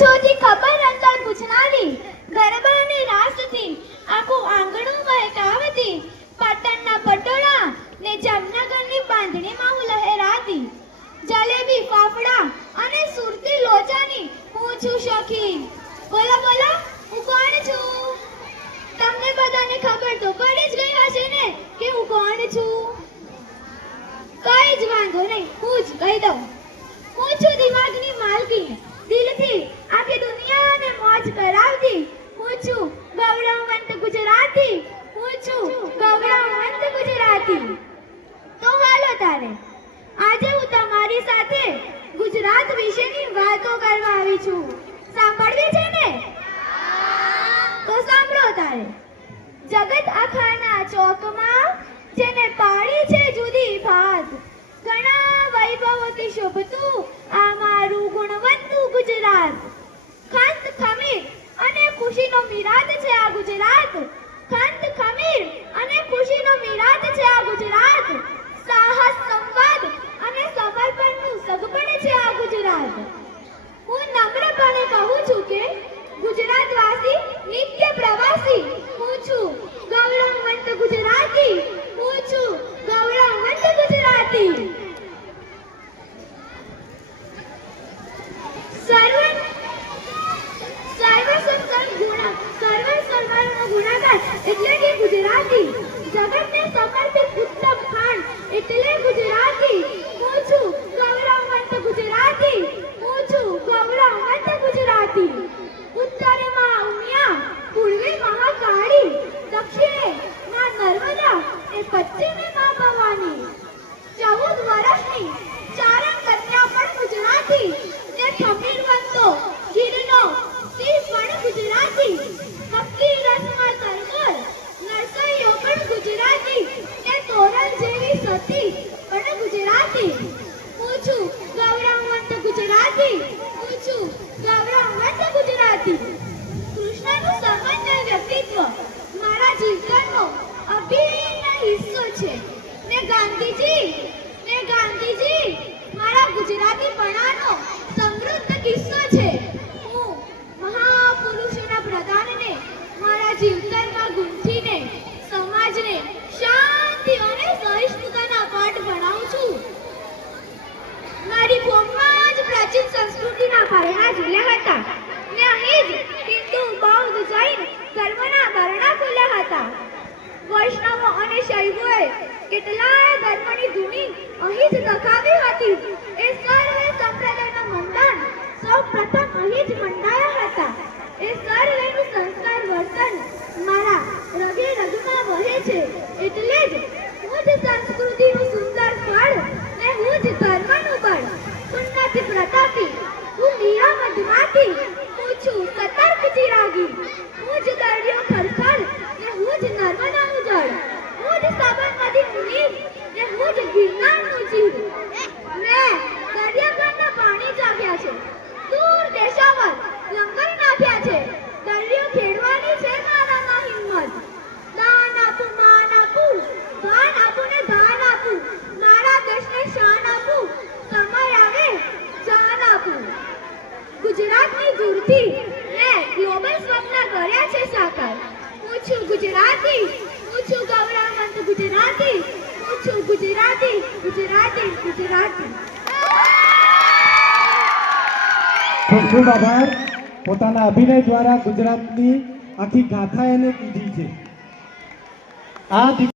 છોજી ખબર અંતર પૂછનારી ગરબાની રાસથી આખું આંગણું મહેકાવતી પાટણના પટોળા ને જામનગરની બાંધણીમાં હું લહેરાતી જલેબી ફાફડા અને સુરતી લોચાની હું છું શોખીન બોલો બોલો હું કોણ છું તમને બધાને ખબર તો પડી જ ગઈ હશે ને કે હું કોણ છું કઈ જ વાંધો નહીં હું જ કહી દઉં હું છું દિમાગની માલકી દિલથી આખી દુનિયાને મોજ કરાવતી હું છું ગૌરવવંત ગુજરાતી હું છું ગૌરવવંત ગુજરાતી તો હાલો તારે આજે હું તમારી સાથે ગુજરાત વિશેની વાતો કરવા આવી છું સાંભળવી છે ને તો સાંભળો તારે જગત આખાના ચોકમાં જેને પાડી છે જુદી ભાત ઘણા વૈભવોથી શોભતું આ મારું ગુણવંતું ગુજરાત ખંત ખમીર અને ખુશીનો મિરાજ છે આ ગુજરાત ખંત ખમીર અને ખુશીનો મિરાજ છે આ ગુજરાત સાહસ સંવાદ અને સમર્પણનું સગપણ છે આ ગુજરાત હું નમ્રપણે કહું છું કે ગુજરાતવાસી નિત્ય પ્રવાસી હું છું ગૌરવવંત ગુજરાતી હું છું ગૌરવવંત ગુજરાતી સર્વનો ગુણાકાર એટલે કે ગુજરાતી જગતને સમર્પિત ઉત્તમ ખાન એટલે ગુજરાતી હું છું ગૌરવવંત ગુજરાતી હું છું ગૌરવવંત ગુજરાતી ઉત્તરે માં ઉમિયા પૂર્વે મહાકાળી દક્ષિણે માં નર્મદા અને પશ્ચિમે માં ભવાની 14 વર્ષની ચારણ કન્યા પણ ગુજરાતી ને ખમીર બનતો ગીરનો સિંહ પણ ગુજરાતી મક્કી રસમાં તરમોર નરસૈયો પણ ગુજરાતી ને તોરલ જેવી સતી પણ ગુજરાતી હું છું ગૌરવવંત ગુજરાતી હું છું ગૌરવવંત ગુજરાતી કૃષ્ણનું સામાન્ય વ્યક્તિત્વ મારા જીવનનો અભિન્ન હિસ્સો છે ને ગાંધીજી મારા ગુજરાતીપણાનો સમૃદ્ધ કિસ્સો છે હું મહાપુરુષોના પ્રદાનને મારા જીવનમાં ગુંથીને સમાજને શાંતિ અને સહિષ્ણુતાના પાઠ ભણાવું છું મારી ભૂમિમાં જ પ્રાચીન સંસ્કૃતિના પારણા ઝૂલ્યા હતા ને અહીં જ હિન્દુ બૌદ્ધ જૈન ધર્મના બારણા ખુલ્યા હતા વૈષ્ણવો અને શૈવોએ કેટલાય ધર્મની ધૂણી અહીં જ લખાવી હતી એ સર્વે સંપ્રદાયના મંડાણ સૌ પ્રથમ અહીં જ મંડાયા હતા એ સર્વેનું સંસ્કાર વર્તન મારા રગે રગમાં વહે છે એટલે જ હું જ સંસ્કૃતિનું સુંદર ફળ ને હું જ ધર્મનું બળ ઉન્નતિ પ્રતાપી હું નિયમધમાતી હું છું સતર્ક ચિરાગી હું જ દરિયો ખરખર ને હું જ નર્મદાનું જળ હું જ સાબરમતી મુનિ ને હું જ ગિરનારનું જીવ મેં દરિયાકાંઠના પાણી ચાખ્યા છે દૂર દેશાવર લંગર નાખ્યા છે દરિયો ખેડવાની છે મારામાં હિંમત દાન આપું માન આપું દાન આપું ને દાન આપું મારા દેશને શાન આપું સમય આવે જાન આપું ગુજરાતની દૂરથી મેં ગ્લોબલ સ્વપ્ન કર્યા છે સાકાર હું છું ગુજરાતી હું છું ગૌરવવંત ગુજરાતી હું છું ગુજરાતી ગુજરાતી ગુજરાતી ખૂબ ખૂબ આભાર પોતાના અભિનય દ્વારા ગુજરાતની આખી ગાથા એને કીધી છે આ